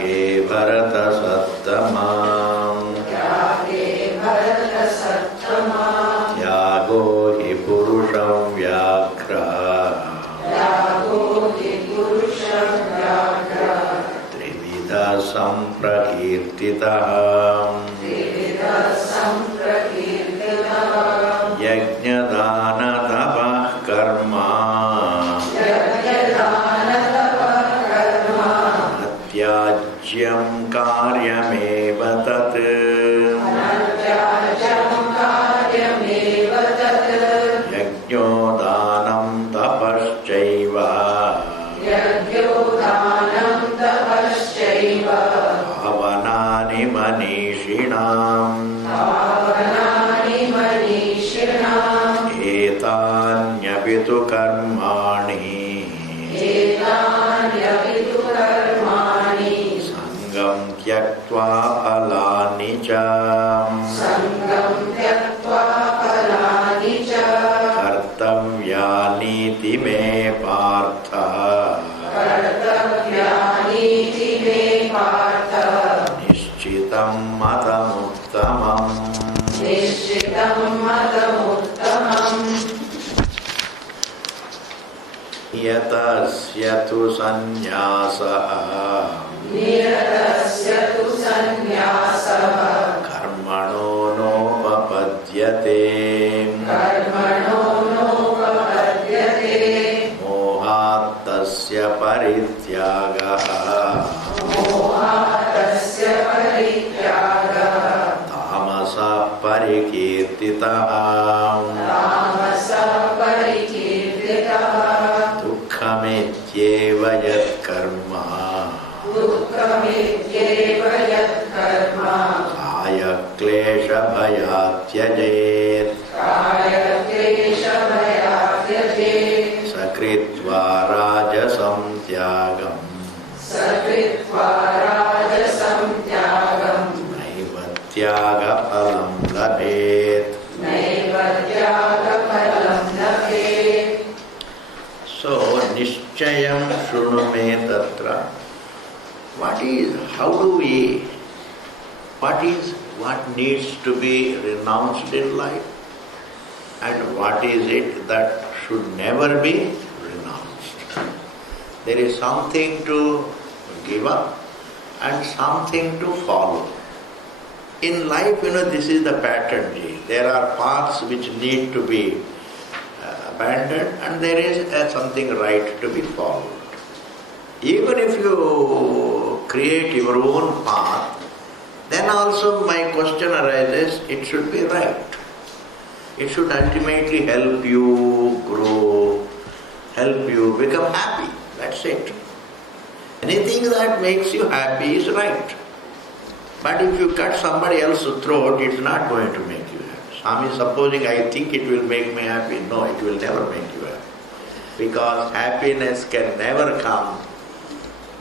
Tyage Bharata Sattamam Tyago hi Purusham Vyagra Trivida Samprakirtitaham Yajnadana Tapah Karma Atyajyam Karyameva Tat Yajnodhanam Tapascaiva Bhavanani Manishinam Etanyapitu Karmani Sangam Tyaktva Phalani Cha Kartavyani Me Partha Nishchitam Matamuttamam Yatasya tu sannyasa Karmano nopapadyate Mohattasya parityagaha Tamasa parikirtitaham Dukkhamityeva yat karma Kaya klesha bhayatyajet Sakritva rajasam tyagam Naiva tyaga phalam labhet So, Nishchayam Shrunume Tatra. What needs to be renounced in life? And what is it that should never be renounced? There is something to give up and something to follow. In life, this is the pattern. There are paths which need to be abandoned and there is something right to be followed. Even if you create your own path, then also my question arises, it should be right. It should ultimately help you grow, help you become happy. That's it. Anything that makes you happy is right. But if you cut somebody else's throat, it's not going to make you happy. Swami, supposing I think it will make me happy, no, it will never make you happy. Because happiness can never come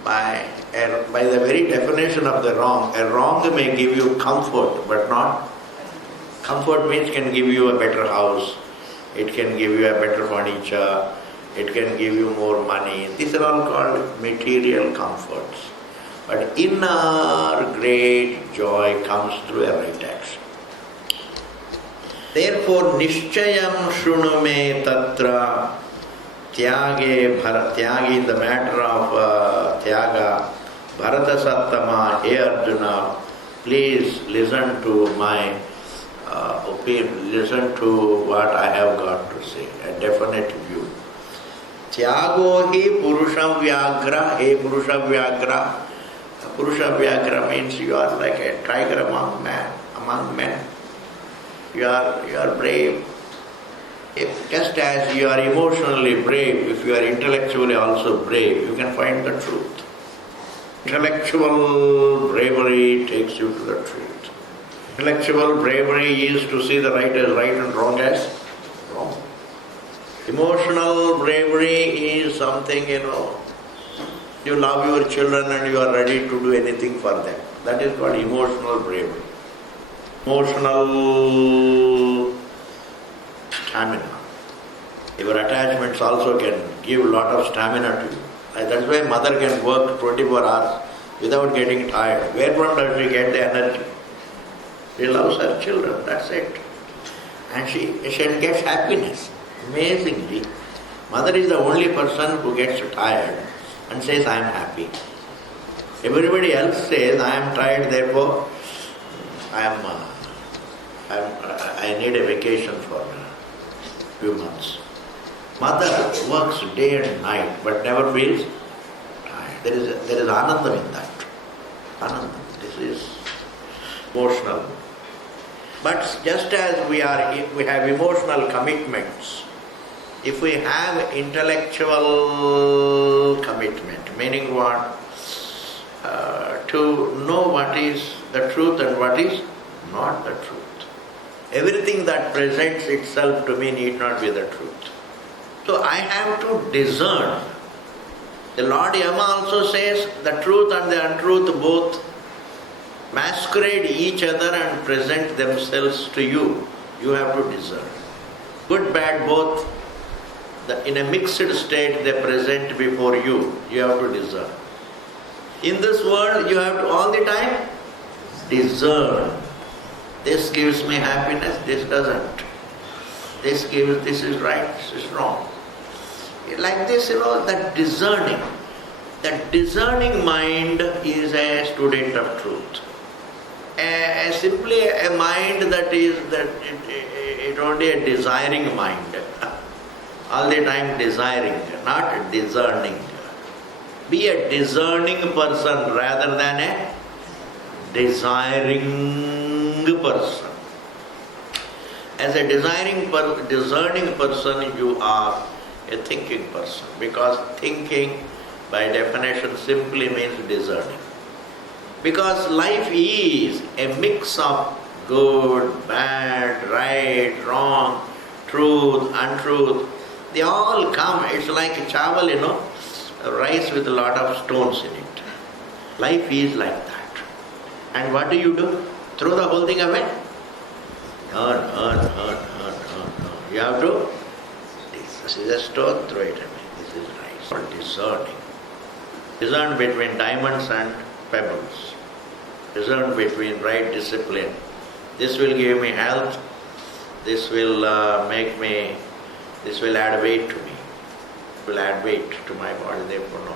by the very definition of the wrong. A wrong may give you comfort, but not. Comfort means can give you a better house, it can give you a better furniture, it can give you more money. These are all called material comforts. But inner great joy comes through a right action. Therefore, Nishchayam Shrunume Tatra Tyagi in the matter of Tyaga, Bharata Sattama, hey Arjuna, please listen to my opinion, listen to what I have got to say, a definite view. Tyago hi Purusham Vyagra, hey Purusha Vyagra. Purusha Vyagra means you are like a tiger among men. You are brave. Just as you are emotionally brave, if you are intellectually also brave, you can find the truth. Intellectual bravery takes you to the truth. Intellectual bravery is to see the right as right and wrong as wrong. Emotional bravery is something, you love your children and you are ready to do anything for them. That is called emotional bravery. Emotional stamina. Your attachments also can give a lot of stamina to you. That's why mother can work 24 hours without getting tired. Where from does she get the energy? She loves her children, that's it. And she gets happiness. Amazingly, mother is the only person who gets tired and says, I am happy. Everybody else says, I am tired, therefore I need a vacation for a few months. Mother works day and night but never feels tired. There is anandam in that. Anandam. This is emotional. But just as we have emotional commitments, if we have intellectual commitment, meaning what? To know what is the truth and what is not the truth. Everything that presents itself to me need not be the truth. So I have to discern. The Lord Yama also says the truth and the untruth both masquerade each other and present themselves to you. You have to discern. Good, bad, both in a mixed state they present before you. You have to discern. In this world you have to all the time discern. This gives me happiness, this doesn't. This is right, this is wrong. Like this, that discerning. That discerning mind is a student of truth. Simply a mind that it only a desiring mind. All the time desiring, not discerning. Be a discerning person rather than a desiring person. As a discerning person, you are a thinking person, because thinking by definition simply means discerning. Because life is a mix of good, bad, right, wrong, truth, untruth. They all come. It's like a chawal, a rice with a lot of stones in it. Life is like that. And what do? Throw the whole thing away? No. You have to, this is a stone, throw it away. This is rice. For discerning. Discern between diamonds and pebbles. Discern between right discipline. This will give me health. This will this will add weight to me. It will add weight to my body, therefore no.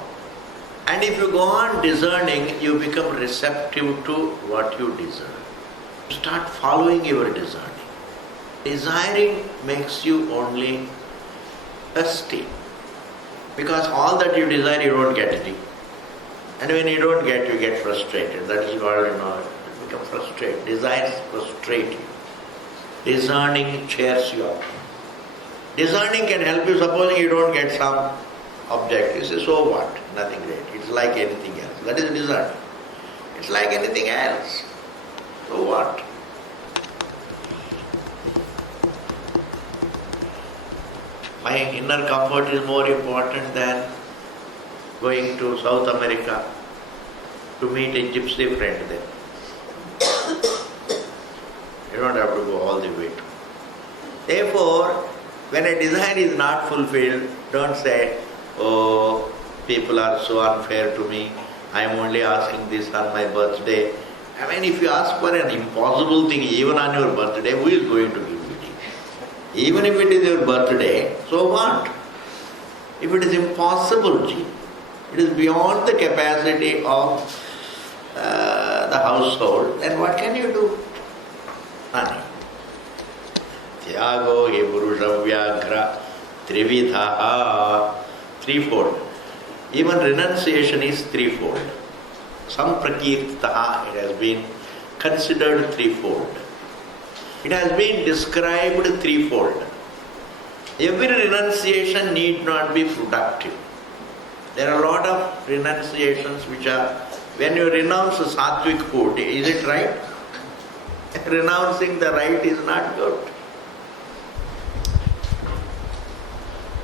And if you go on discerning, you become receptive to what you discern. Start following your discerning. Desiring makes you only thirsty. Because all that you desire, you don't get it. And when you don't get, you get frustrated. That is called, you become frustrated. Desires frustrate you. Discerning cheers you up. Discerning can help you. Supposing you don't get some object, you say, so what? Nothing great. It's like anything else. That is discerning. It's like anything else. So what? My inner comfort is more important than going to South America to meet a gypsy friend there. You don't have to go all the way to. Therefore, when a desire is not fulfilled, don't say, oh, people are so unfair to me, I am only asking this on my birthday. I mean, if you ask for an impossible thing even on your birthday, who is going to give you it? Even if it is your birthday, so what? If it is impossible, it is beyond the capacity of the household, then what can you do? Nothing. Tyago hi purusha vyaghra trividha, threefold. Even renunciation is threefold. Samprakirtaha, it has been considered threefold. It has been described threefold. Every renunciation need not be productive. There are a lot of renunciations which are, when you renounce sattvic food, is it right? Renouncing the right is not good.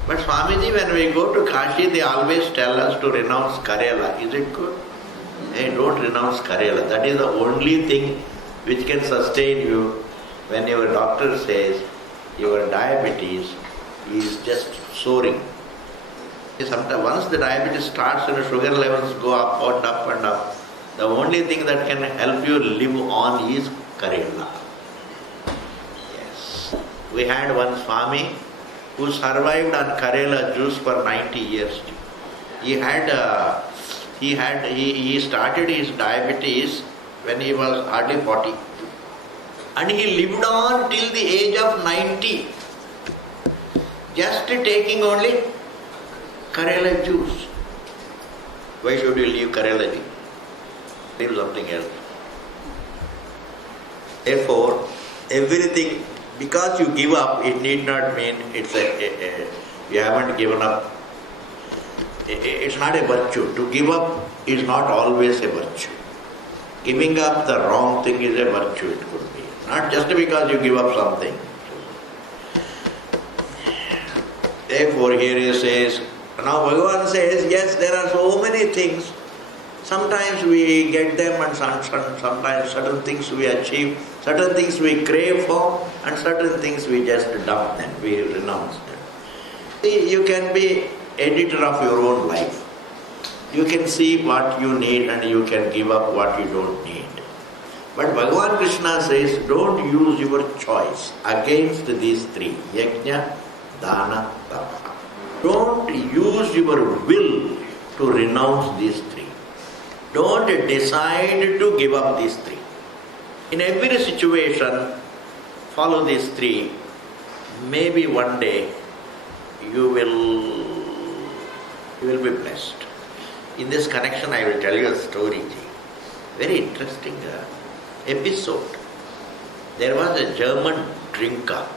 But Swamiji, when we go to Kashi, they always tell us to renounce Karela. Is it good? Hey, don't renounce Karela. That is the only thing which can sustain you when your doctor says your diabetes is just soaring. Sometimes once the diabetes starts and the sugar levels go up and up and up, The only thing that can help you live on is Karela. Yes. We had one Swami who survived on Karela juice for 90 years. He started his diabetes when he was hardly 40. And he lived on till the age of 90. Just taking only Karela juice. Why should you leave Karela juice? Leave something else. Therefore, everything, because you give up, it need not mean you haven't given up. It's not a virtue. To give up is not always a virtue. Giving up the wrong thing is a virtue, it could be. Not just because you give up something. Therefore, here he says, now Bhagavan says, yes, there are so many things. Sometimes we get them and sometimes certain things we achieve, certain things we crave for, and certain things we just dump them, we renounce them. See, you can be editor of your own life. You can see what you need and you can give up what you don't need. But Bhagavan Krishna says, don't use your choice against these three. Yajna, Dana, Tapa. Don't use your will to renounce these three. Don't decide to give up these three. In every situation, follow these three. Maybe one day you will be blessed. In this connection, I will tell you a story. Very interesting episode. There was a German drinker,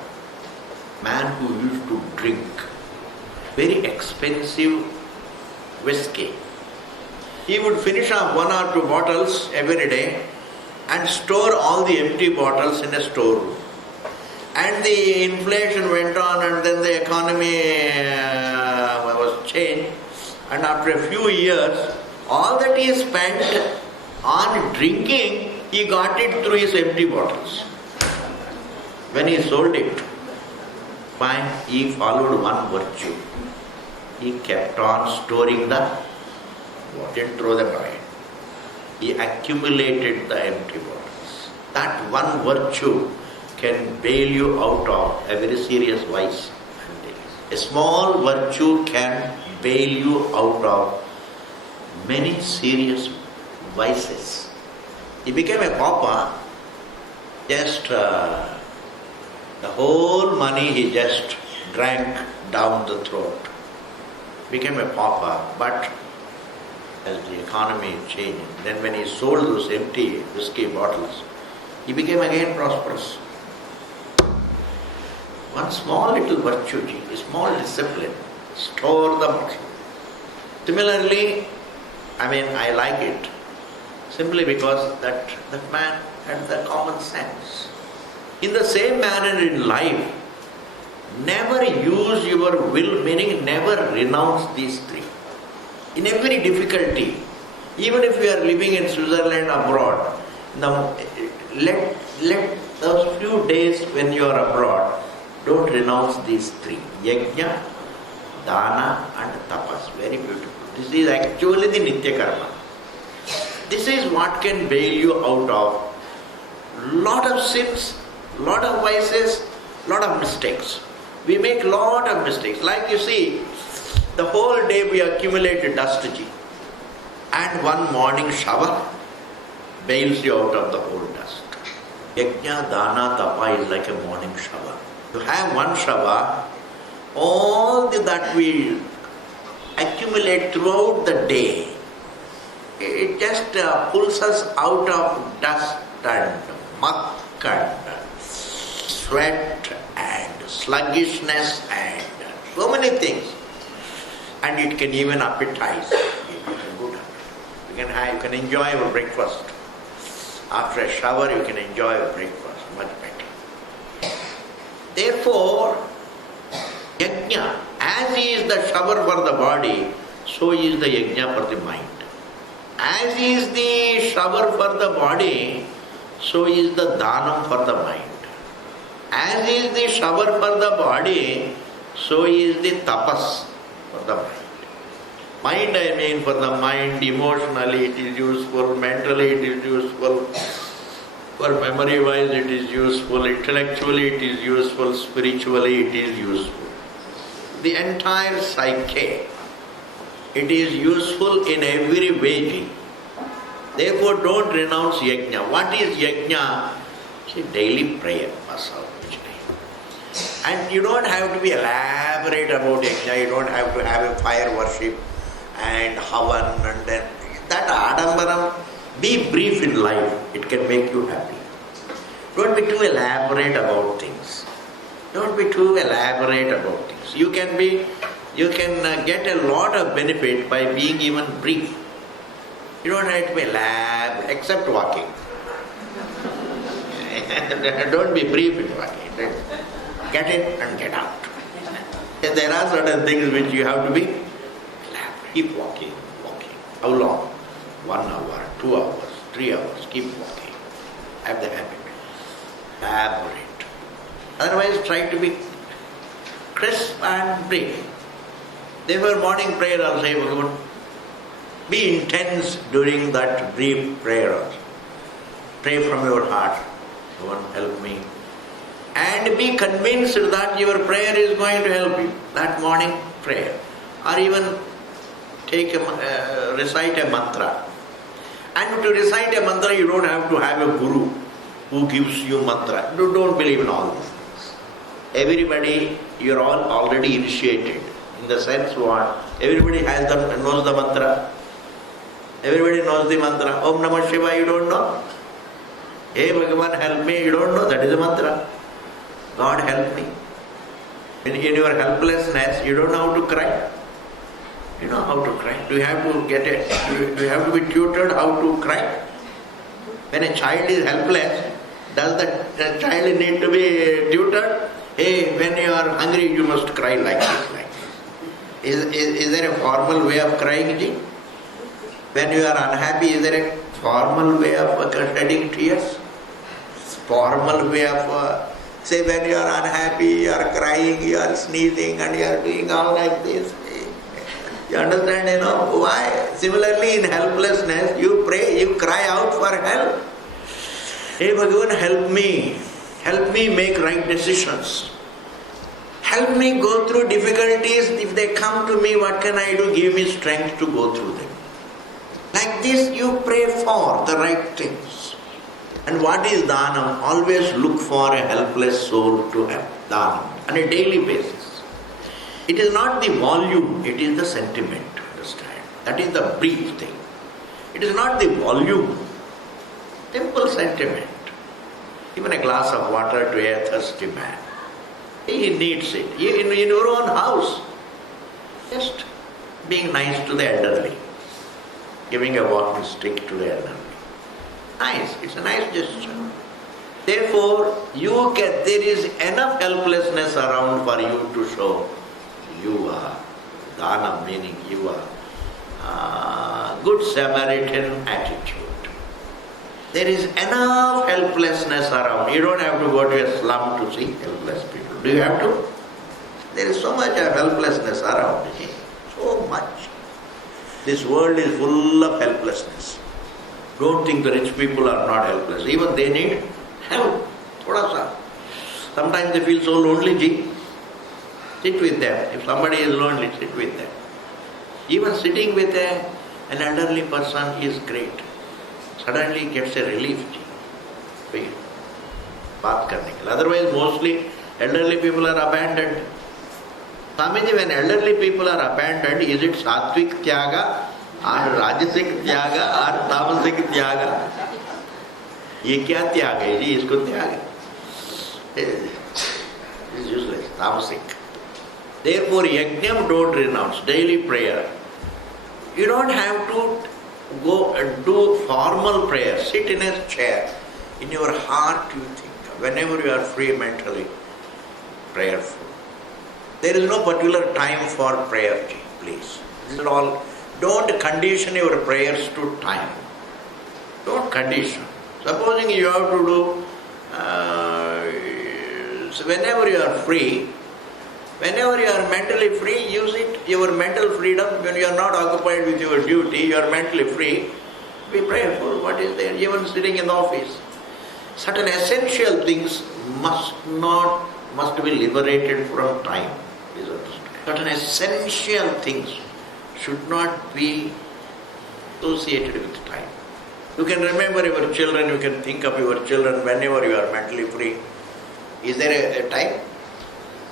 man who used to drink very expensive whiskey. He would finish off 1 or 2 bottles every day and store all the empty bottles in a storeroom. And the inflation went on and then the economy was changed. And after a few years, all that he spent on drinking, he got it through his empty bottles. When he sold it, fine, he followed one virtue. He kept on storing the, didn't throw them away. He accumulated the empty bottles. That one virtue can bail you out of a very serious vice. A small virtue can bail you out of many serious vices. He became a pauper, just the whole money he just drank down the throat. Became a pauper, but as the economy changed, then when he sold those empty whiskey bottles, he became again prosperous. One small little virtue, a small discipline, store the bottle. Similarly, I like it simply because that man had the common sense. In the same manner in life, never use your will, meaning never renounce these three. In every difficulty, even if you are living in Switzerland abroad, now let those few days when you are abroad, don't renounce these three. Yajna, Dana and Tapas. Very beautiful. This is actually the Nitya Karma. This is what can bail you out of lot of sins, lot of vices, lot of mistakes. We make lot of mistakes. Like you see, the whole day we accumulate dust, and one morning shower bails you out of the whole dust. Yajna, Dana, Tapa is like a morning shower. To have one shower, all that we accumulate throughout the day, it just pulls us out of dust and muck and sweat and sluggishness and so many things. And it can even appetize. You can enjoy your breakfast. After a shower, you can enjoy your breakfast much better. Therefore, yajna, as is the shower for the body, so is the yajna for the mind. As is the shower for the body, so is the dhanam for the mind. As is the shower for the body, so is the tapas for the mind. Mind, I mean, for the mind, emotionally it is useful, mentally it is useful, for memory-wise it is useful, intellectually it is useful, spiritually it is useful. The entire psyche, it is useful in every way. Therefore, don't renounce yajna. What is yajna? It's a daily prayer. And you don't have to be elaborate about yajna. You don't have to have a fire worship and havan and then that adambaram. Be brief in life. It can make you happy. Don't be too elaborate about things. Don't be too elaborate about things. You can get a lot of benefit by being even brief. You don't have to be elaborate, except walking. Don't be brief in walking. Get in and get out. There are certain things which you have to be elaborate. Keep walking. How long? 1 hour, 2 hours, 3 hours. Keep walking. Have the habit. Elaborate. Otherwise, try to be crisp and brief. Therefore, morning prayer I'll say, Bhagavan, be intense during that brief prayer also. Pray from your heart. Bhagavan, help me. And be convinced that your prayer is going to help you. That morning prayer. Or even recite a mantra. And to recite a mantra, you don't have to have a guru who gives you mantra. Don't believe in all these things. Everybody, you're all already initiated. In the sense what? Everybody knows the mantra. Everybody knows the mantra. Om Namah Shivaya, you don't know? Hey Bhagavan, help me, you don't know? That is a mantra. God help me. In your helplessness, you don't know how to cry. You know how to cry. Do you have to be tutored how to cry? When a child is helpless, does the child need to be tutored? Hey, when you are hungry, you must cry like this. Is there a formal way of crying, Ji? When you are unhappy, is there a formal way of shedding tears? Formal way of, say when you are unhappy, you are crying, you are sneezing and you are doing all like this. You understand, why? Similarly, in helplessness, you pray, you cry out for help. Hey Bhagavan, help me. Help me make right decisions. Help me go through difficulties. If they come to me, what can I do? Give me strength to go through them. Like this, you pray for the right things. And what is dhanam? Always look for a helpless soul to help. Dhanam. On a daily basis. It is not the volume, it is the sentiment. Understand? That is the brief thing. It is not the volume. Simple sentiment. Even a glass of water to a thirsty man. He needs it. In your own house. Just being nice to the elderly. Giving a walking stick to the elderly. Nice. It's a nice gesture. Therefore, there is enough helplessness around for you to show you are dhanam, meaning you are good Samaritan attitude. There is enough helplessness around. You don't have to go to a slum to see helpless people. Do you have to? There is so much of helplessness around. So much. This world is full of helplessness. Don't think the rich people are not helpless. Even they need help. Thoda sa. Sometimes they feel so lonely, Ji. Sit with them. If somebody is lonely, sit with them. Even sitting with an elderly person is great. Suddenly gets a relief. Otherwise, mostly elderly people are abandoned. Swamiji, when elderly people are abandoned, is it sattvic tyaga or rajasic tyaga or tamasic tyaga? Ye kya tyaga hai ji? Isko tyaga. It is useless. Tamasic. Therefore, yajnam don't renounce. Daily prayer. You don't have to go and do formal prayer. Sit in a chair. In your heart you think. Whenever you are free mentally, prayerful. There is no particular time for prayer, please. This is all. Don't condition your prayers to time. Don't condition. Supposing you have to do, so whenever you are free, Whenever you are mentally free, use it, your mental freedom. When you are not occupied with your duty, you are mentally free. Be prayerful. What is there? Even sitting in the office. Certain essential things must be liberated from time. Certain essential things should not be associated with time. You can remember your children, you can think of your children whenever you are mentally free. Is there a time?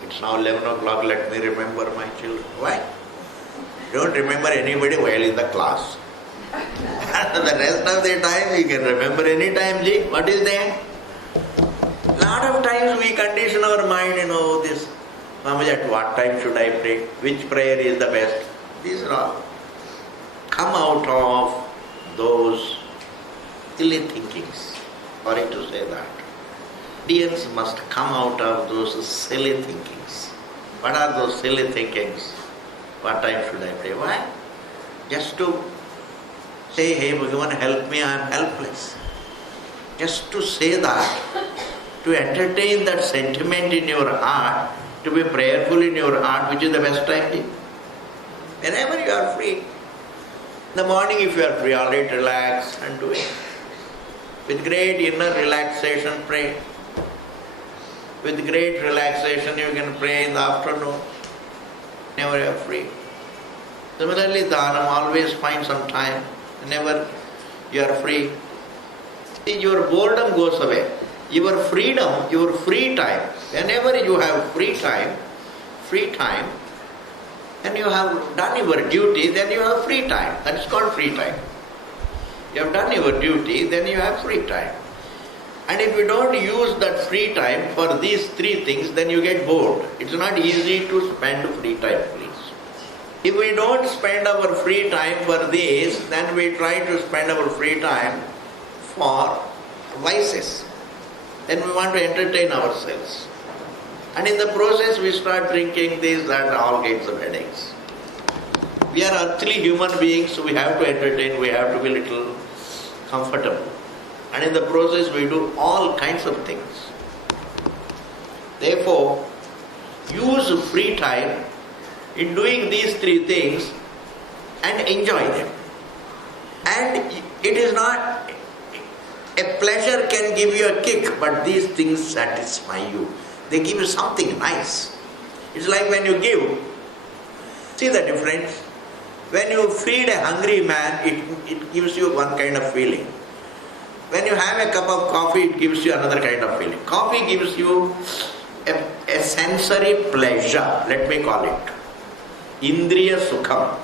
It's now 11 o'clock, let me remember my children. Why? You don't remember anybody while in the class. The rest of the time you can remember any time, Ji. What is there? Lot of times we condition our mind, this. Mamaji, at what time should I pray? Which prayer is the best? These are all. Come out of those silly thinkings. Sorry to say that. Indians must come out of those silly thinkings. What are those silly thinkings? What time should I pray? Why? Just to say, hey Bhagavan, help me, I am helpless. Just to say that, to entertain that sentiment in your heart, to be prayerful in your heart, which is the best time. Whenever you are free. In the morning if you are free, alright, relax and do it. With great inner relaxation, pray. With great relaxation, you can pray in the afternoon. Whenever you are free. Similarly, Dhanam, always find some time. Whenever you are free. See, your boredom goes away. Your freedom, your free time. Whenever you have free time, and you have done your duty, then you have free time. That is called free time. You have done your duty, then you have free time. And if you don't use that free time for these three things, then you get bored. It's not easy to spend free time, please. If we don't spend our free time for this, then we try to spend our free time for vices. Then we want to entertain ourselves. And in the process we start drinking this, that, all kinds of headaches. We are earthly human beings, so we have to entertain, we have to be little comfortable. And in the process we do all kinds of things. Therefore, use free time in doing these three things and enjoy them. And it is not, a pleasure can give you a kick, but these things satisfy you. They give you something nice. It's like when you give. See the difference? When you feed a hungry man, it gives you one kind of feeling. When you have a cup of coffee, it gives you another kind of feeling. Coffee gives you a sensory pleasure, let me call it. Indriya Sukham.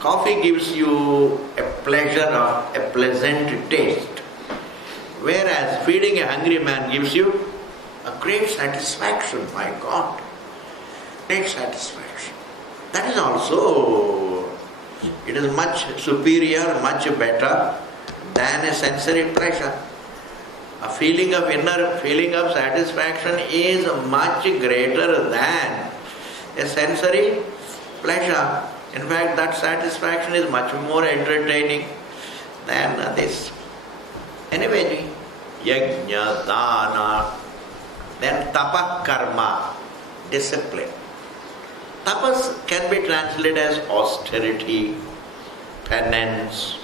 Coffee gives you a pleasure of a pleasant taste. Whereas feeding a hungry man gives you a great satisfaction, my God. Great satisfaction. That is also, it is much superior, much better than a sensory pleasure. A feeling of inner feeling of satisfaction is much greater than a sensory pleasure. In fact, that satisfaction is much more entertaining than this. Anyway, yajna, dana, then tapa karma, discipline. Tapas can be translated as austerity, penance,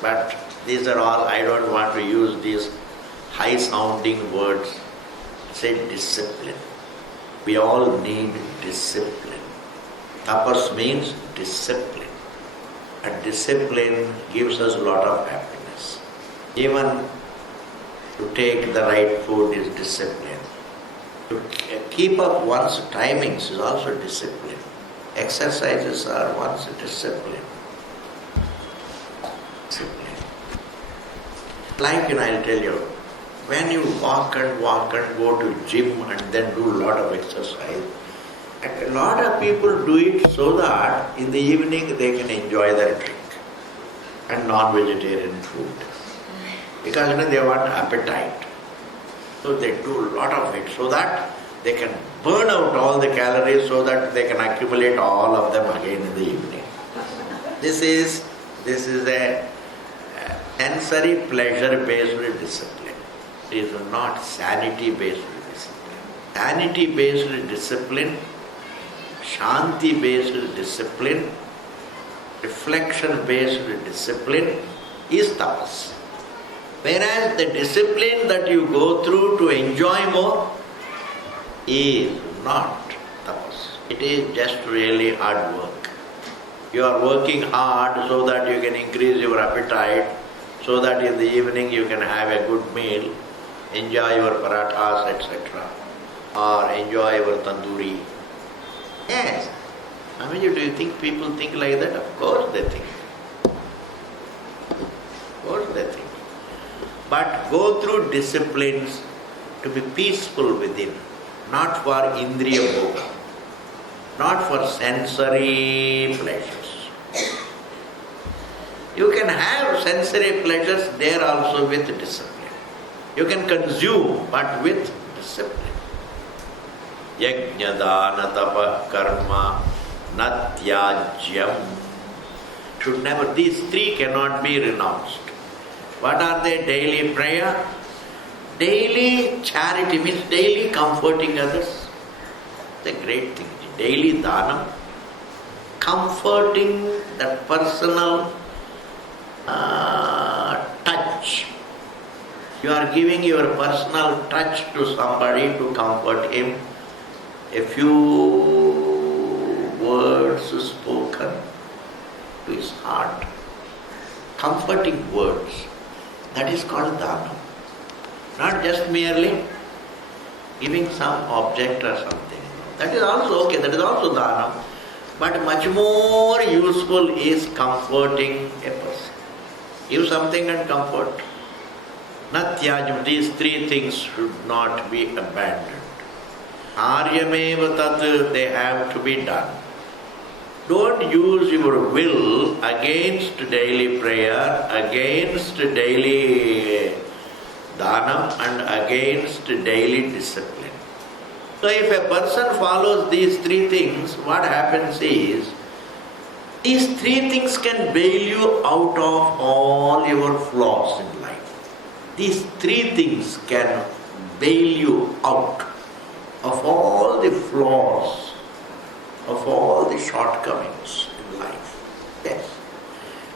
but these are all, I don't want to use these high sounding words. Say discipline. We all need discipline. Tapas means discipline. And discipline gives us a lot of happiness. Even to take the right food is discipline. To keep up one's timings is also discipline. Exercises are one's discipline. Like, I'll tell you, when you walk and go to gym and then do a lot of exercise, a lot of people do it so that in the evening they can enjoy their drink and non-vegetarian food. Because they want appetite. So they do a lot of it so that they can burn out all the calories so that they can accumulate all of them again in the evening. This is a sensory pleasure-based discipline. It is not sanity-based discipline. Sanity-based discipline Shanti-based discipline, reflection-based discipline is tapas. Whereas the discipline that you go through to enjoy more is not tapas. It is just really hard work. You are working hard so that you can increase your appetite, so that in the evening you can have a good meal, enjoy your parathas, etc. or enjoy your tandoori. Yes. I mean, do you think people think like that? Of course they think. Of course they think. But go through disciplines to be peaceful within, not for indriya bhoga, not for sensory pleasures. You can have sensory pleasures there also with discipline. You can consume, but with discipline. Yajna, dana, tapa, karma, natyajyam. Should never, these three cannot be renounced. What are they? Daily prayer, daily charity, means daily comforting others. It's a great thing. Daily dhanam, comforting that personal touch. You are giving your personal touch to somebody to comfort him. A few words spoken to his heart. Comforting words. That is called dhanam. Not just merely giving some object or something. That is also okay, that is also dhanam. But much more useful is comforting a person. Give something and comfort. Natyajam, these three things should not be abandoned. Aryameva tat, they have to be done. Don't use your will against daily prayer, against daily dhanam and against daily discipline. So if a person follows these three things, what happens is, these three things can bail you out of all your flaws in life. These three things can bail you out of all the flaws, of all the shortcomings in life. Yes.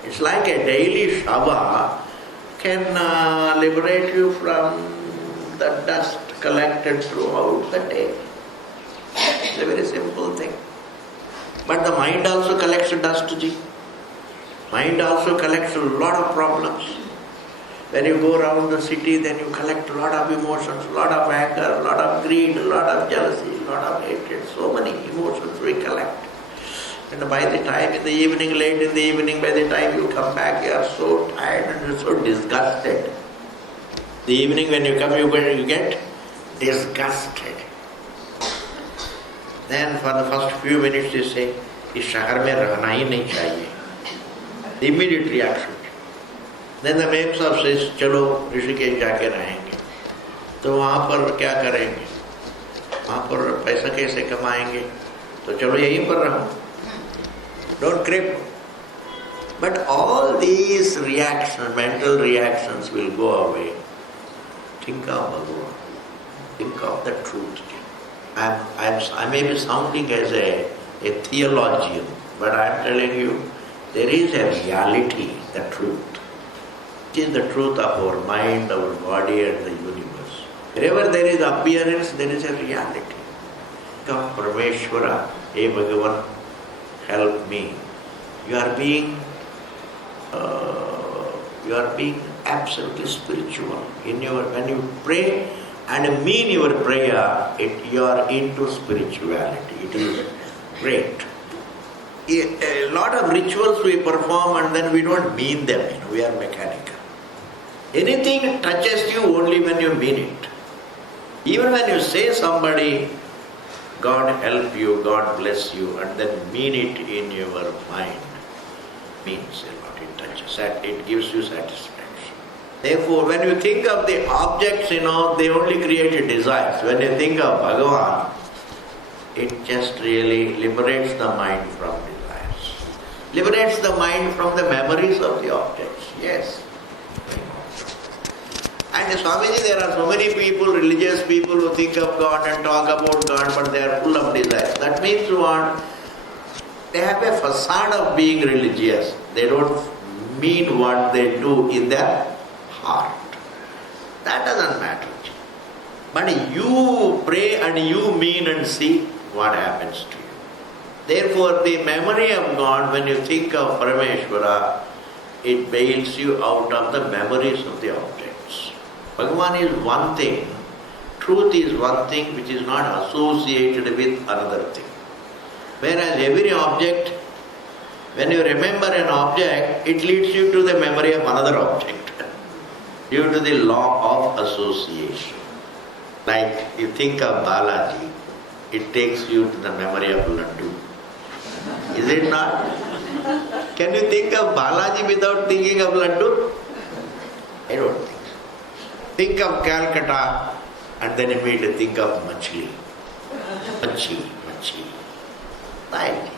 It's like a daily shava can liberate you from the dust collected throughout the day. It's a very simple thing. But the mind also collects dust, ji. Mind also collects a lot of problems. When you go around the city, then you collect a lot of emotions, a lot of anger, a lot of greed, a lot of jealousy, a lot of hatred. So many emotions we collect. And by the time in the evening, late in the evening, by the time you come back, you are so tired and you are so disgusted. The evening when you come, you get disgusted. Then for the first few minutes you say, इस शहर में रहना ही नहीं चाहिए. The immediate reaction. Then the Mem Sahib says, चलो ऋषिकेश जाके रहेंगे. तो वहाँ पर क्या करेंगे? वहाँ पर पैसा कैसे कमाएंगे? तो चलो यहीं पर रहो. Don't crib. But all these reactions, mental reactions will go away. Think of Bhagavan. Think of the truth. I may be sounding as a theologian, but I am telling you, there is a reality, the truth. It is the truth of our mind, our body and the universe. Wherever there is appearance, there is a reality. Come, Parameshwara, hey Bhagavan, help me. You are being absolutely spiritual. When you pray and mean your prayer, you are into spirituality. It is great. A lot of rituals we perform and then we don't mean them. We are mechanical. Anything touches you only when you mean it. Even when you say somebody, God help you, God bless you, and then mean it in your mind, means a lot. It touches, it gives you satisfaction. Therefore, when you think of the objects, they only create desires. When you think of Bhagavan, it just really liberates the mind from desires. Liberates the mind from the memories of the objects. Yes. And Swamiji, there are so many people, religious people who think of God and talk about God, but they are full of desire. That means what? They have a facade of being religious. They don't mean what they do in their heart. That doesn't matter. But you pray and you mean and see what happens to you. Therefore, the memory of God, when you think of Parameshwara, it bails you out of the memories of the objects. Bhagavan is one thing, truth is one thing which is not associated with another thing. Whereas every object, when you remember an object, it leads you to the memory of another object due to the law of association. Like you think of Balaji, it takes you to the memory of Laddu. Is it not? Can you think of Balaji without thinking of Laddu? I don't think so. Think of Calcutta and then immediately think of Machli. Machi. Right?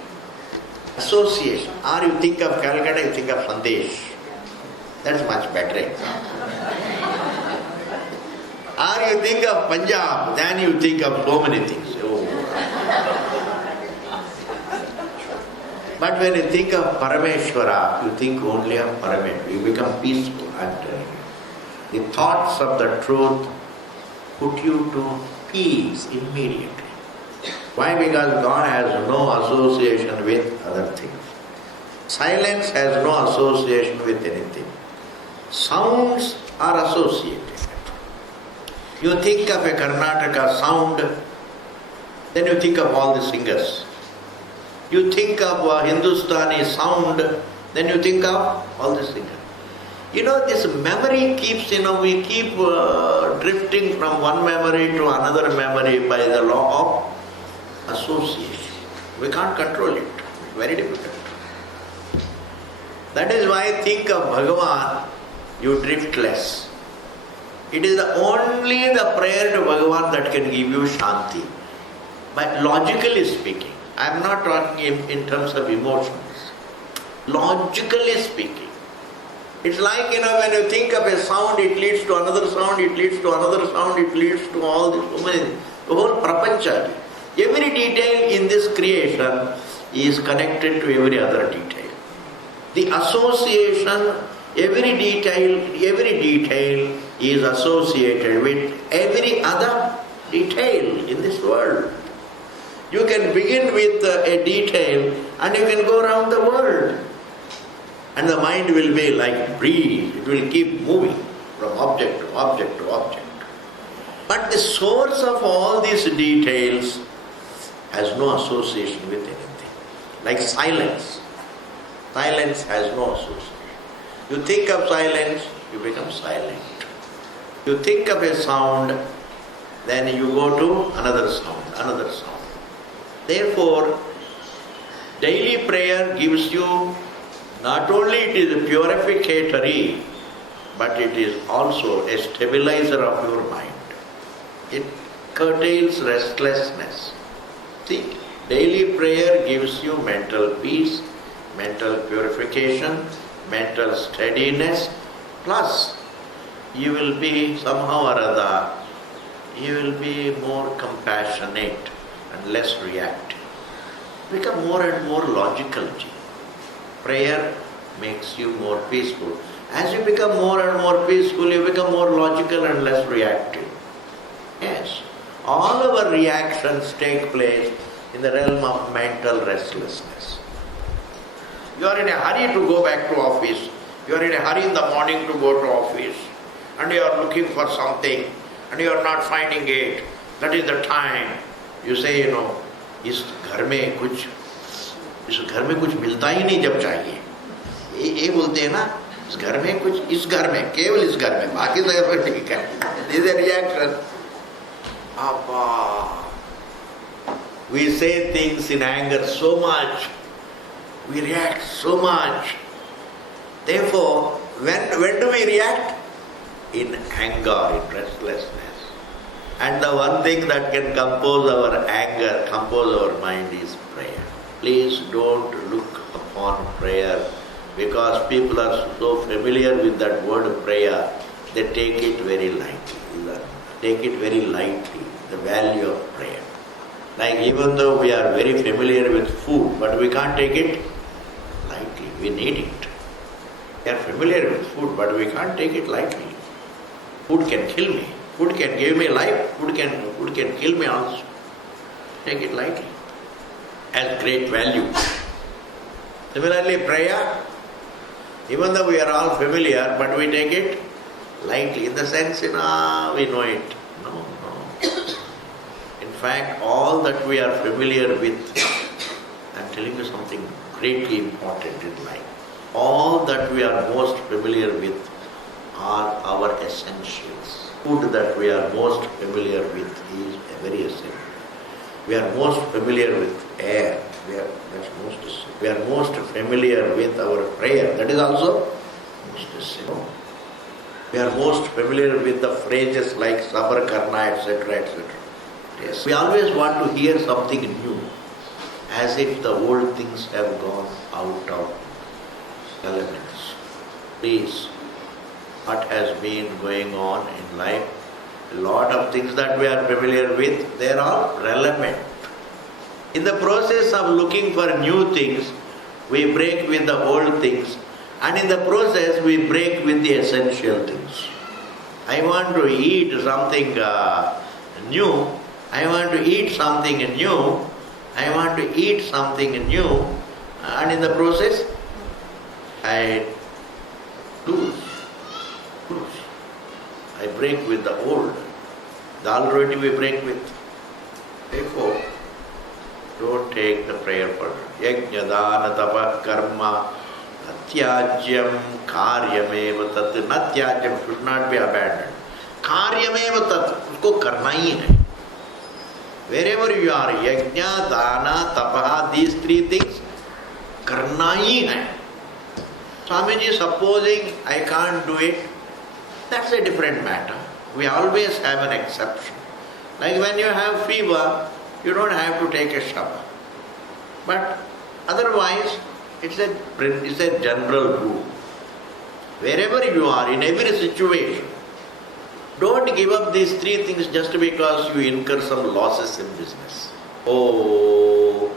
Association. Or you think of Calcutta, you think of Sandesh. That's much better example. Or you think of Punjab, then you think of so many things. Oh. But when you think of Parameshwara, you think only of Parameshwara. You become peaceful. I'm telling you. The thoughts of the truth put you to peace immediately. Why? Because God has no association with other things. Silence has no association with anything. Sounds are associated. You think of a Karnataka sound, then you think of all the singers. You think of a Hindustani sound, then you think of all the singers. You know, this memory keeps, we keep drifting from one memory to another memory by the law of association. We can't control it. It's very difficult. That is why think of Bhagavan, you drift less. It is only the prayer to Bhagavan that can give you Shanti. But logically speaking, I am not talking in terms of emotions. Logically speaking, it's like, when you think of a sound, it leads to another sound, it leads to another sound, it leads to all this, so many, the whole prapancha. Every detail in this creation is connected to every other detail. The association, every detail is associated with every other detail in this world. You can begin with a detail and you can go around the world. And the mind will be like breeze, it will keep moving from object to object to object. But the source of all these details has no association with anything. Like silence. Silence has no association. You think of silence, you become silent. You think of a sound, then you go to another sound, another sound. Therefore, daily prayer gives you, not only it is a purificatory, but it is also a stabilizer of your mind. It curtails restlessness. See, daily prayer gives you mental peace, mental purification, mental steadiness, plus you will be somehow or other, you will be more compassionate and less reactive. Become more and more logical. Prayer makes you more peaceful. As you become more and more peaceful, you become more logical and less reactive. Yes, all our reactions take place in the realm of mental restlessness. You are in a hurry to go back to office. You are in a hurry in the morning to go to office. And you are looking for something and you are not finding it. That is the time you say, इस घर में कुछ मिलता ही नहीं जब चाहिए. ये बोलते हैं ना, इस घर में केवल इस घर में, बाकी सब ठीक है. This is a reaction. We say things in anger so much. We react so much. Therefore, when do we react? In anger, in restlessness. And the one thing that can compose our anger, compose our mind is prayer. Please don't look upon prayer because people are so familiar with that word prayer. they take it very lightly. Take it very lightly, the value of prayer. Like even though we are very familiar with food, but we can't take it lightly. We need it. We are familiar with food, but we can't take it lightly. Food can kill me. Food can give me life. Food can kill me also. Take it lightly. Has great value. Similarly, prayer, even though we are all familiar, but we take it lightly. In the sense, we know it. No. In fact, all that we are familiar with, I'm telling you something greatly important in life. All that we are most familiar with are our essentials. Food that we are most familiar with is very essential. We are most familiar with air. We are most familiar with our prayer. That is also most essential. We are most familiar with the phrases like Sabar Karna, etc., etc. Yes. We always want to hear something new, as if the old things have gone out of elements. Please, what has been going on in life, a lot of things that we are familiar with, they are all relevant. In the process of looking for new things, we break with the old things, and in the process we break with the essential things. I want to eat something new. I want to eat something new. I want to eat something new, and in the process I lose. I break with the old. The already we break with. Therefore, don't take the prayer further. Yajna, dana, tapa, karma, natyajyam, karyameva tat. Natyajyam should not be abandoned. Karyameva tat. Usko karna hi hai. Wherever you are, yajna, dana, tapa, these three things, karna hi hai. Swamiji, supposing I can't do it, that's a different matter. We always have an exception. Like when you have fever, you don't have to take a shower. But otherwise, it's a general rule. Wherever you are, in every situation, don't give up these three things just because you incur some losses in business. Oh,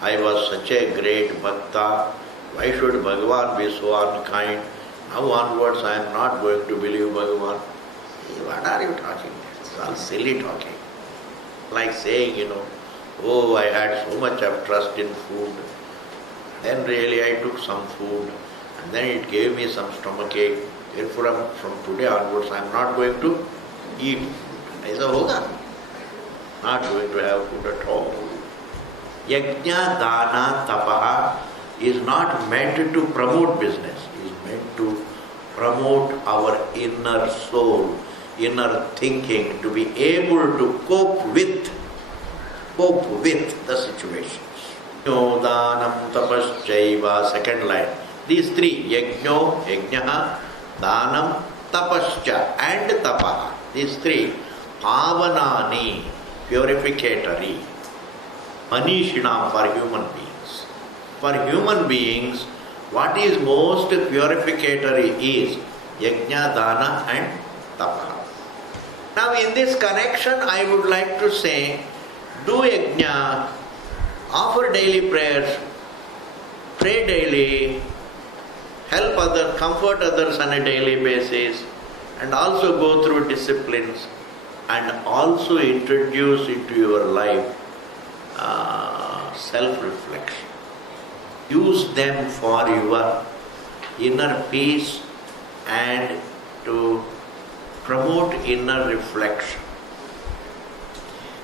I was such a great bhakta. Why should Bhagavan be so unkind? Now onwards I am not going to believe Bhagavan. What are you talking? It's all silly talking. Like saying, oh, I had so much of trust in food. Then really I took some food and then it gave me some stomachache. Therefore from today onwards I am not going to eat food. Aisa hoga? Not going to have food at all. Yajna, dana, tapaha is not meant to promote business. It is meant to promote our inner soul, inner thinking, to be able to cope with the situations. Yajno, danam, tapaschaiva, second line. These three, yajno, yajnaha, danam, tapascha and tapaha. These three, pavanani, purificatory, manishinam for human beings. For human beings, what is most purificatory is yajna, dana and tapa. Now in this connection, I would like to say, do yajna, offer daily prayers, pray daily, help others, comfort others on a daily basis, and also go through disciplines, and also introduce into your life self-reflection. Use them for your inner peace and to promote inner reflection.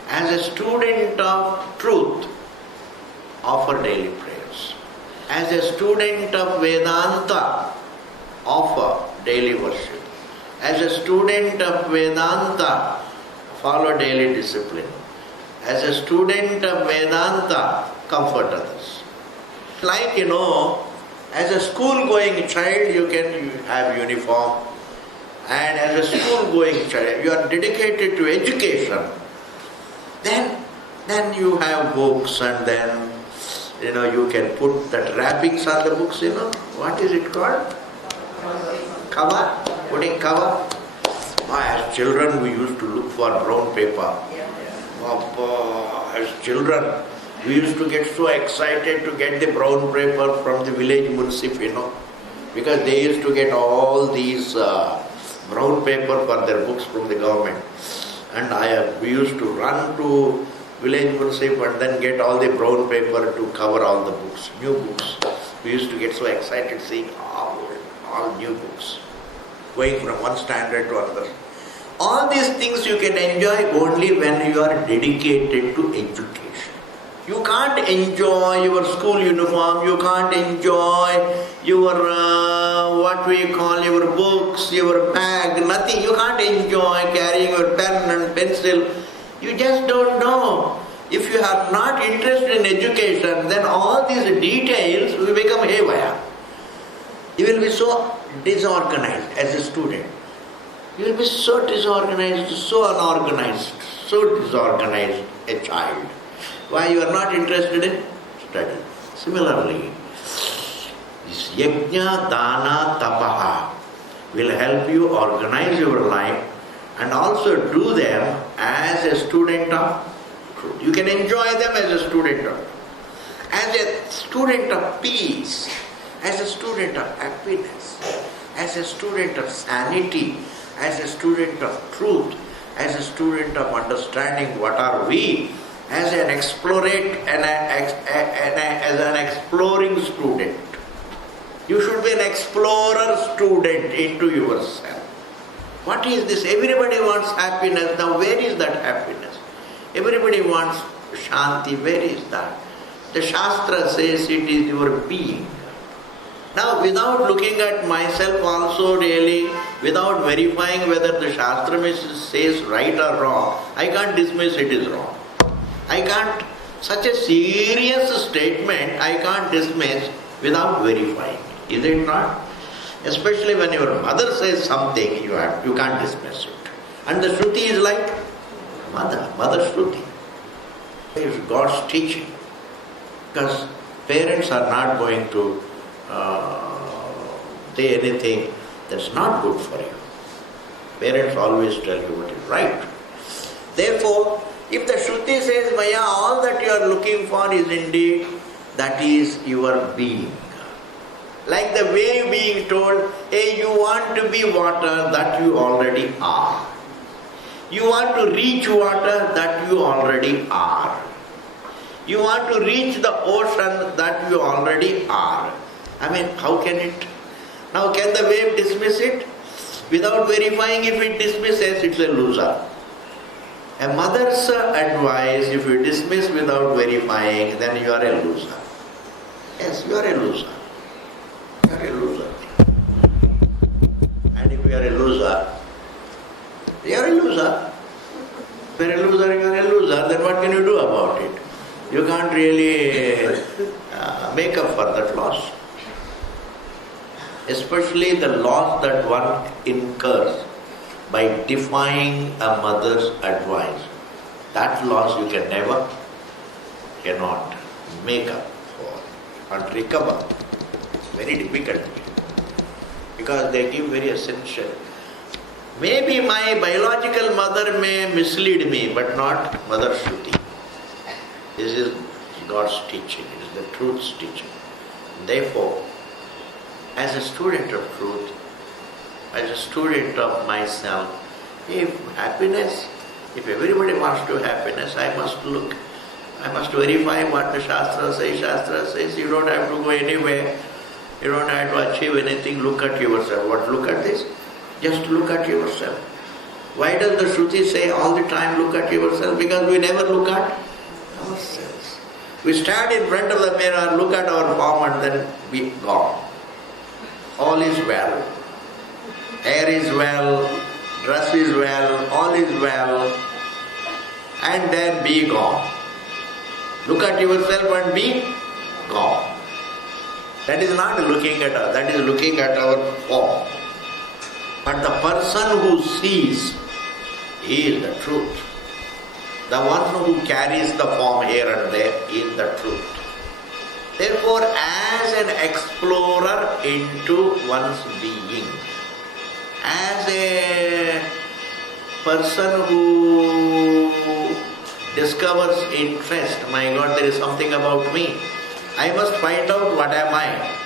As a student of truth, offer daily prayers. As a student of Vedanta, offer daily worship. As a student of Vedanta, follow daily discipline. As a student of Vedanta, comfort others. Like, as a school-going child, you have uniform. And as a school-going child, you are dedicated to education. Then you have books, and then, you can put that wrappings on the books, What is it called? cover, putting cover. As children we used to look for brown paper. As children we used to get so excited to get the brown paper from the village municipal, because they used to get all these brown paper for their books from the government. And we used to run to village municipal and then get all the brown paper to cover all the books, new books. We used to get so excited seeing all new books, going from one standard to another. All these things you can enjoy only when you are dedicated to education. You can't enjoy your school uniform, you can't enjoy your, your books, your bag, nothing. You can't enjoy carrying your pen and pencil. You just don't know. If you are not interested in education, then all these details will become haywire. You will be so disorganized as a student. You will be so disorganized, so unorganized, so disorganized a child. Why? You are not interested in study. Similarly, this yajna, dana, tapaha will help you organize your life and also do them as a student of truth. You can enjoy them as a student of truth, as a student of peace, as a student of happiness, as a student of sanity, as a student of truth, as a student of understanding what are we, as an exploring student. You should be an explorer student into yourself. What is this? Everybody wants happiness. Now where is that happiness? Everybody wants shanti. Where is that? The Shastra says it is your being. Now without looking at myself also really, without verifying whether the Shastra says right or wrong, I can't dismiss it is wrong. I can't, such a serious statement I can't dismiss without verifying. Is it not? Especially when your mother says something, you can't dismiss it. And the Shruti is like Mother Shruti. It is God's teaching. Because parents are not going to say anything that's not good for you. Parents always tell you what is right. Therefore, if the Shruti says, Maya, all that you are looking for is indeed, that is your being. Like the way being told, hey, you want to be water, that you already are. You want to reach water, that you already are. You want to reach the ocean, that you already are. I mean, how can it? Now, can the wave dismiss it? Without verifying, if it dismisses, it's a loser. A mother's advice, if you dismiss without verifying, then you are a loser. Yes, you are a loser. You are a loser. And if you are a loser, you are a loser. If you are a loser, you are a loser, then what can you do about it? You can't really make up for that loss. Especially the loss that one incurs by defying a mother's advice. That loss you cannot make up for and recover. It's very difficult. Because they give very essential. Maybe my biological mother may mislead me, but not Mother Shruti. This is God's teaching. It is the truth's teaching. Therefore, as a student of truth, as a student of myself, if everybody wants to happiness, I must verify what the Shastra says. Shastra says you don't have to go anywhere, you don't have to achieve anything, look at yourself. What, look at this? Just look at yourself. Why does the Shruti say all the time look at yourself? Because we never look at ourselves. We stand in front of the mirror, look at our form and then be gone. All is well. Hair is well, dress is well, all is well, and then be gone. Look at yourself and be gone. That is not looking at us, that is looking at our form. But the person who sees, he is the truth. The one who carries the form here and there is the truth. Therefore, as an explorer into one's being, As a person who discovers interest, my God, there is something about me, I must find out what am I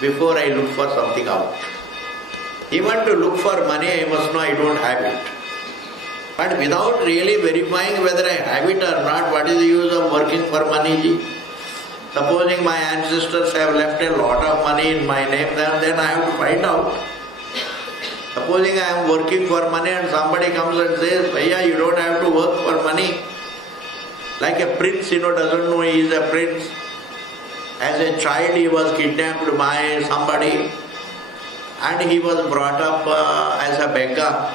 before I look for something out. Even to look for money, I must know I don't have it. But without really verifying whether I have it or not, what is the use of working for money? Ji? Supposing my ancestors have left a lot of money in my name, then I have to find out. Supposing I am working for money and somebody comes and says, Bhaiya, you don't have to work for money. Like a prince, doesn't know he is a prince. As a child he was kidnapped by somebody and he was brought up as a beggar.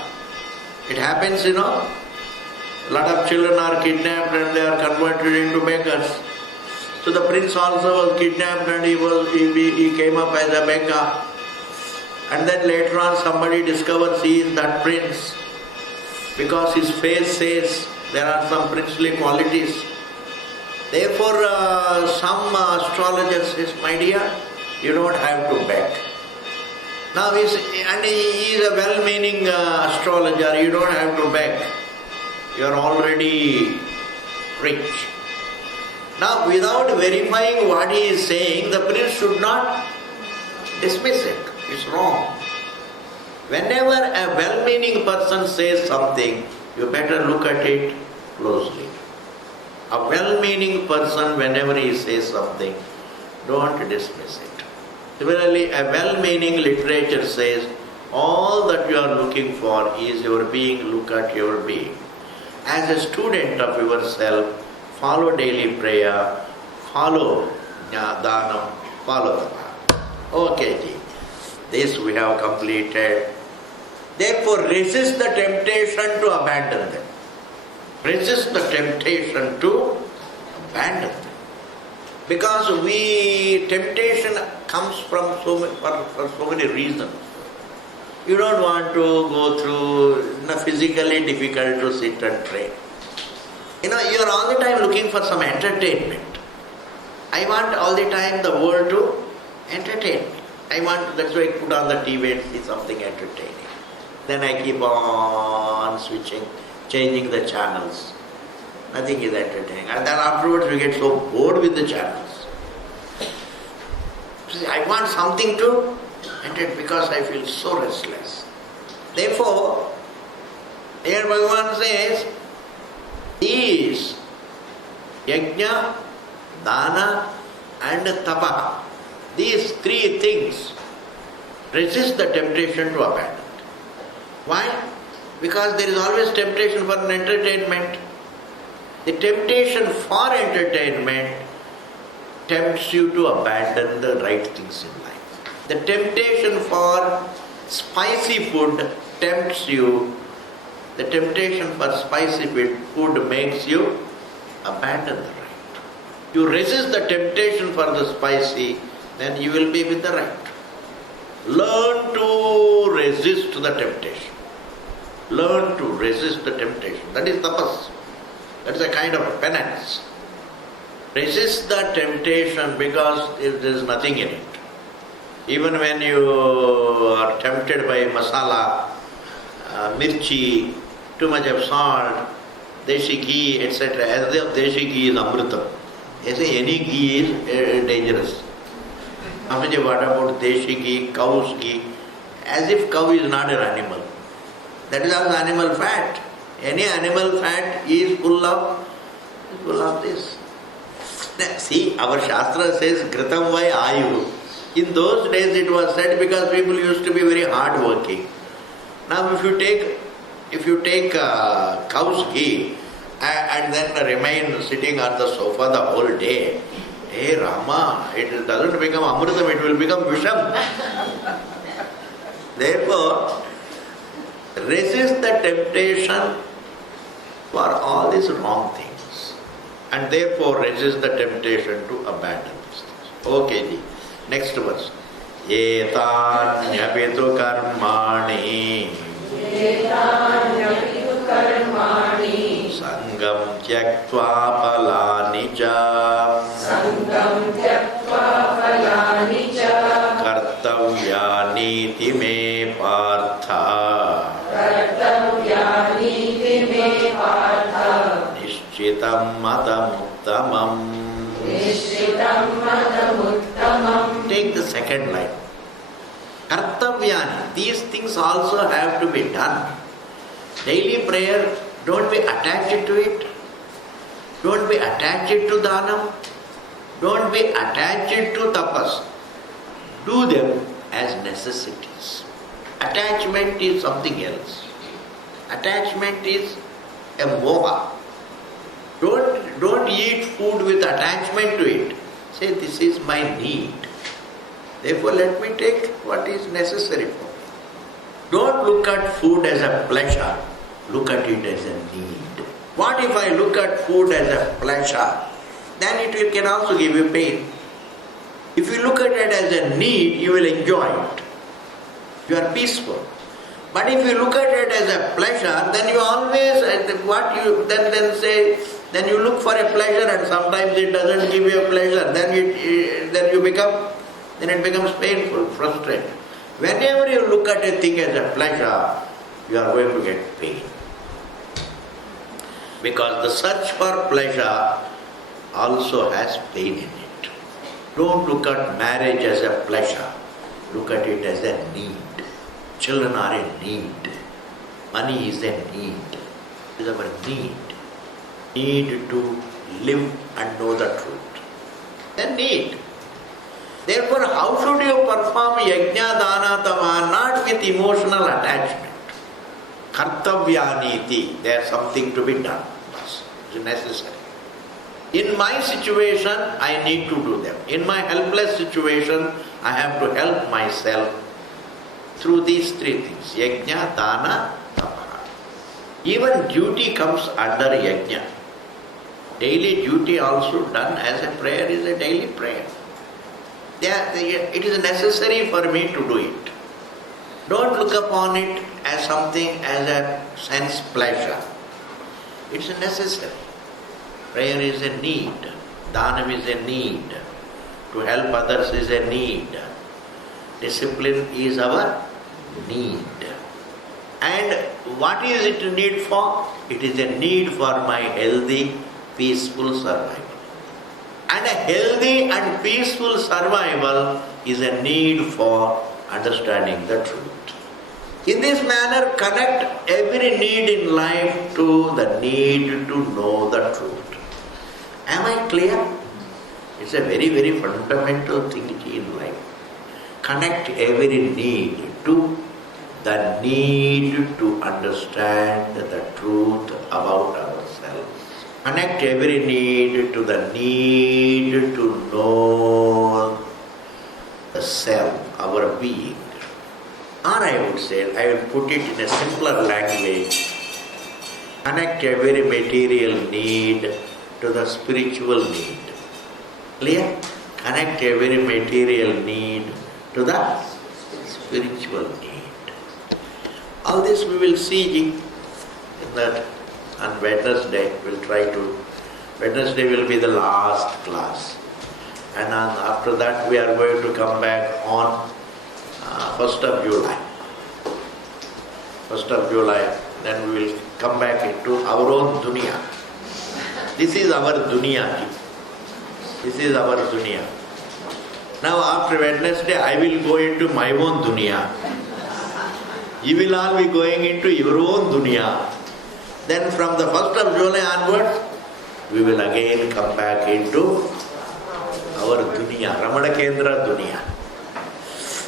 It happens, a lot of children are kidnapped and they are converted into beggars. So the prince also was kidnapped and he came up as a beggar. And then later on somebody discovers he is that prince because his face says there are some princely qualities. Therefore, some astrologer says, my dear, you don't have to beg. Now he is a well-meaning astrologer, you don't have to beg. You are already rich. Now, without verifying what he is saying, the prince should not dismiss it. It's wrong. Whenever a well-meaning person says something, you better look at it closely. A well-meaning person, whenever he says something, don't dismiss it. Similarly, a well-meaning literature says, all that you are looking for is your being, look at your being. As a student of yourself, follow daily prayer, follow dhanam, follow the Okay, ji. This we have completed. Therefore, resist the temptation to abandon them. Resist the temptation to abandon them. Because temptation comes from for so many reasons. You don't want to go through, physically difficult to sit and pray. You are all the time looking for some entertainment. I want all the time the world to entertain me. That's why I put on the TV and see something entertaining. Then I keep on switching, changing the channels. Nothing is entertaining. And then afterwards we get so bored with the channels. I want something to entertain because I feel so restless. Therefore, here Bhagavan says, these yajna, dana and tapa, these three things resist the temptation to abandon. Why? Because there is always temptation for an entertainment. The temptation for entertainment tempts you to abandon the right things in life. The temptation for spicy food tempts you. The temptation for spicy food makes you abandon the right. You resist the temptation for the spicy, then you will be with the right. Learn to resist the temptation. Learn to resist the temptation. That is tapas. That is a kind of penance. Resist the temptation because there is nothing in it. Even when you are tempted by masala, mirchi, too much of salt, deshi ghee, etc. As if deshi ghee is amritam. As if any ghee is dangerous. What about deshi ghee, cow's ghee? As if cow is not an animal. That is also animal fat. Any animal fat is full of this. Now, see, our Shastra says, Gritam vai ayu. In those days it was said because people used to be very hard working. Now if you take cow's ghee and then remain sitting on the sofa the whole day, hey Rama, it doesn't become amritam, it will become visham. Therefore, resist the temptation for all these wrong things. And therefore resist the temptation to abandon these things. Okay, ji. Next verse. Etanyapitu karmani Sangam tyaktva phalani cha Kartavyani ti me partha Nishchitam madamuttamam. Take the second line. Kartavyani. These things also have to be done. Daily prayer, don't be attached to it. Don't be attached to dhanam. Don't be attached to tapas. Do them as necessities. Attachment is something else. Attachment is a moha. Don't eat food with attachment to it. Say, this is my need. Therefore, let me take what is necessary for me. Don't look at food as a pleasure. Look at it as a need. What if I look at food as a pleasure? Then it can also give you pain. If you look at it as a need, you will enjoy it. You are peaceful. But if you look at it as a pleasure, then you always then you look for a pleasure, and sometimes it doesn't give you a pleasure. Then it becomes painful, frustrating. Whenever you look at a thing as a pleasure, you are going to get pain. Because the search for pleasure also has pain in it. Don't look at marriage as a pleasure. Look at it as a need. Children are a need. Money is a need. It is our need. Need to live and know the truth. A need. Therefore, how should you perform yajna, dana, tama? Not with emotional attachment. Kartavyaniti. There is something to be done. It is necessary. In my situation, I need to do them. In my helpless situation, I have to help myself through these three things. Yajna, dana, tapa. Even duty comes under yajna. Daily duty also done as a prayer is a daily prayer. It is necessary for me to do it. Don't look upon it as something as a sense pleasure. It's necessary. Prayer is a need. Dhanam is a need. To help others is a need. Discipline is our need. And what is it a need for? It is a need for my healthy, peaceful survival. And a healthy and peaceful survival is a need for understanding the truth. In this manner, connect every need in life to the need to know the truth. Am I clear? It's a very, very fundamental thing in life. Connect every need to the need to understand the truth about ourselves. Connect every need to the need to know the self, our being. Or I would say, I will put it in a simpler language. Connect every material need to the spiritual need. Clear? Connect every material need to the spiritual need. All this we will see in that on Wednesday. Wednesday will be the last class. And after that we are going to come back on 1st of July. 1st of July, then we will come back into our own dunya. This is our dunya. This is our dunya. Now after Wednesday, I will go into my own dunya. You will all be going into your own dunya. Then from the 1st of July onwards, we will again come back into our dunya, Ramana Kendra dunya.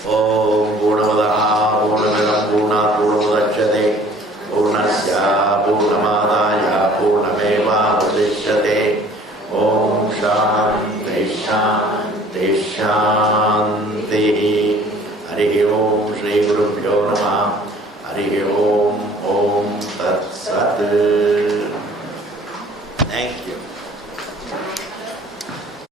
Om Purnamadaha Purnamidam Purnat Purnamudachyate Purnasya Purnamadaya Purnameva Udishyate. Om Shanti Shanti Shanti. Harihi Om Shri Gurubhyo Namah. Harihi